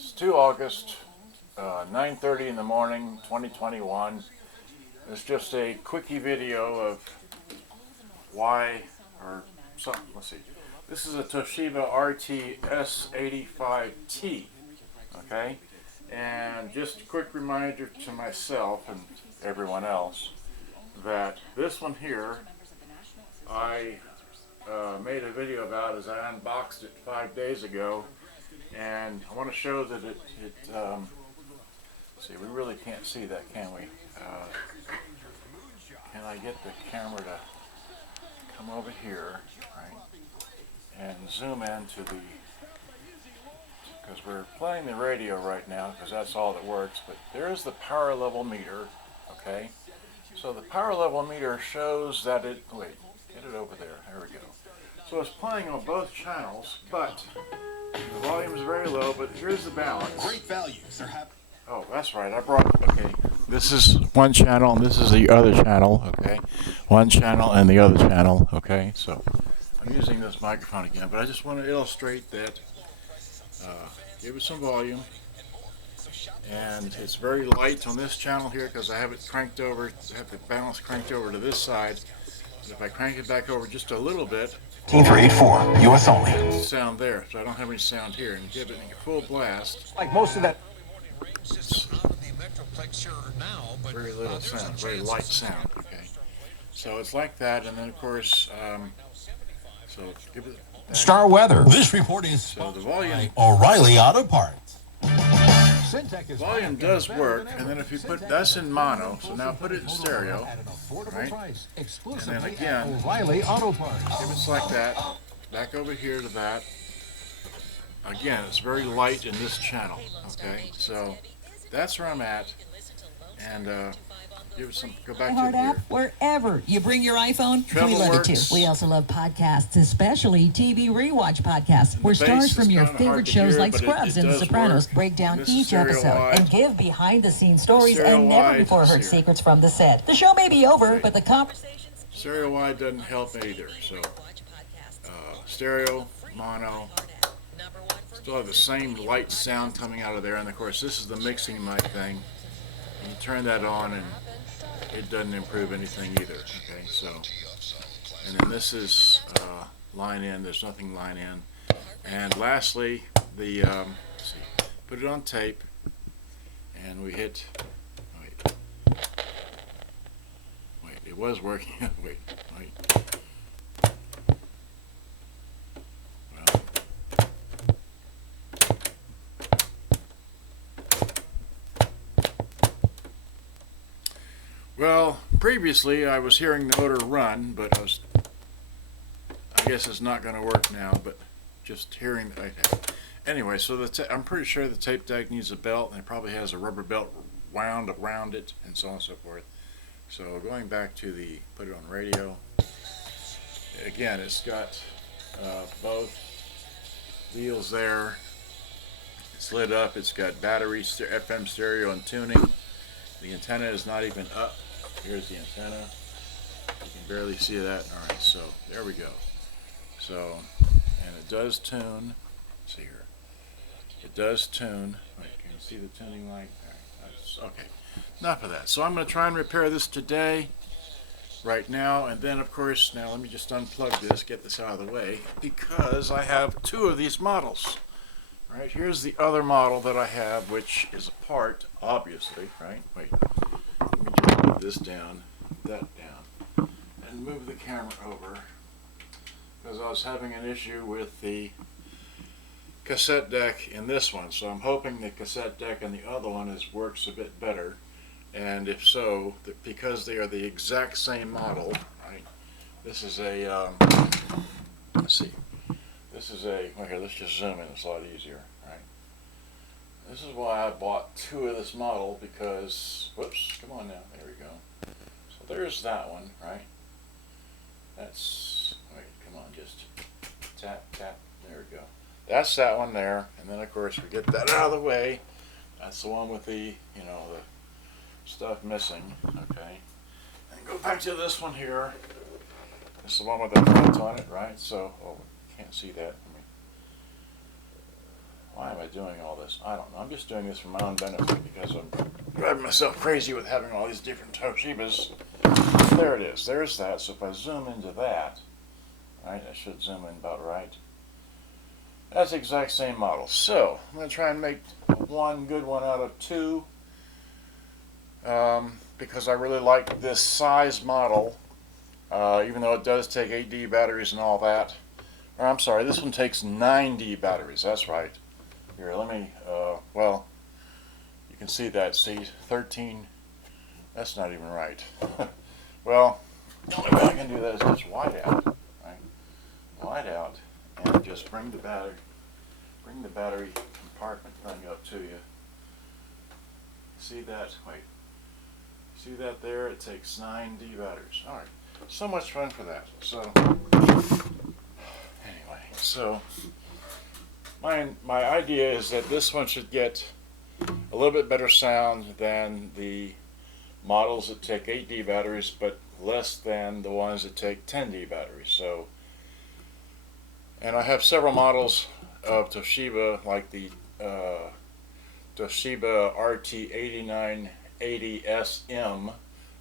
It's 2 August, 9:30 in the morning, 2021. It's just a quickie video of why, or something, let's see. This is a Toshiba RT-S85T, okay? And just a quick reminder to myself and everyone else that this one here, I made a video about as I unboxed it 5 days ago, and I want to show that see, we really can't see that, can we? Can I get the camera to come over here, right, and zoom into the, because we're playing the radio right now, because that's all that works, but there's the power level meter, okay? So the power level meter shows that it, wait, get it over there, there we go. So it's playing on both channels, but the volume is very low, but here's the balance. Great values are happening. Oh, that's right, I brought, okay, this is one channel and this is the other channel, okay? One channel and the other channel, okay? So I'm using this microphone again, but I just want to illustrate that, give it some volume, and it's very light on this channel here because I have it cranked over, I have the balance cranked over to this side. But if I crank it back over just a little bit, 14384, US only. sound there, so I don't have any sound here, and give it a full blast. Like most of that. Very little sound, very light sound, okay? So it's like that, and then of course, so give it that. Star Weather. This report is So the volume, O'Reilly Auto Parts. volume does work, and then if you put, that's in mono, so now put it in stereo, right? And then again, O'Reilly Auto Parts. if it's like that, back over here to that. Again, it's very light in this channel, okay? So that's where I'm at, and give it some, go back to Hard here. app wherever you bring your iPhone. Treble We love it works. too. We also love podcasts, especially TV rewatch podcasts, where bass stars is from your kinda hard favorite to shows hear, like but it Scrubs and The does Sopranos work. break down This is each stereo episode wide. and give behind-the-scenes stories Stereo and never wide before is heard here. secrets from the set. The show may be over, Right. but the conversations. Stereo wide doesn't help either, so stereo, mono, still have the same light sound coming out of there, and of course this is the mixing mic thing. And you turn that on and it doesn't improve anything either, okay? So, and then this is line in, there's nothing line in. And lastly, the, let's see, put it on tape, and we hit, wait, it was working, wait. Well, previously I was hearing the motor run, but I guess it's not going to work now, but just hearing, okay. Anyway, so I'm pretty sure the tape deck needs a belt, and it probably has a rubber belt wound around it, and so on and so forth. So going back to the, put it on radio, again, it's got both wheels there, it's lit up, it's got battery, FM stereo and tuning. The antenna is not even up. Here's the antenna. You can barely see that. Alright, so there we go. So, and it does tune. Let's see here. It does tune. Wait, can you see the tuning light? Alright, okay. Enough of that. So I'm going to try and repair this today, right now, and then of course, now let me just unplug this, get this out of the way, because I have two of these models. Right, here's the other model that I have, which is a part, obviously, right? Wait, let me just move this down, that down, and move the camera over, because I was having an issue with the cassette deck in this one, so I'm hoping the cassette deck in the other one works a bit better, and if so, because they are the exact same model, right? This is a, let's see. This is a, well here, let's just zoom in, it's a lot easier, right? This is why I bought two of this model, because, whoops, come on now, there we go. So there's that one, right? That's, wait, come on, just tap, tap, there we go. That's that one there, and then of course we get that out of the way. That's the one with the, you know, the stuff missing, okay? And go back to this one here. This is the one with the front on it, right? So, oh, can't see that. Why am I doing all this? I don't know. I'm just doing this for my own benefit because I'm driving myself crazy with having all these different Toshibas. There it is. There's that. So if I zoom into that, right, I should zoom in about right. That's the exact same model. So I'm going to try and make one good one out of two because I really like this size model, even though it does take 8D batteries and all that. Or, I'm sorry, this one takes 9D batteries. That's right. Here, let me, well, you can see that, see, 13, that's not even right. Well, the only way I can do that is just wide out, right? Wide out, and just bring the battery compartment thing up to you. See that? Wait. See that there? It takes 9D batteries. All right. So much fun for that. So, anyway, so my idea is that this one should get a little bit better sound than the models that take 8D batteries, but less than the ones that take 10D batteries. So, and I have several models of Toshiba, like the Toshiba RT-85T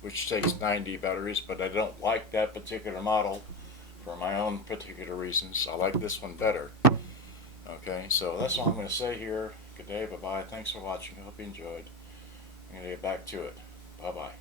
which takes 9D batteries, but I don't like that particular model for my own particular reasons. I like this one better. Okay, so that's all I'm going to say here. Good day, bye-bye. Thanks for watching. I hope you enjoyed. I'm going to get back to it. Bye-bye.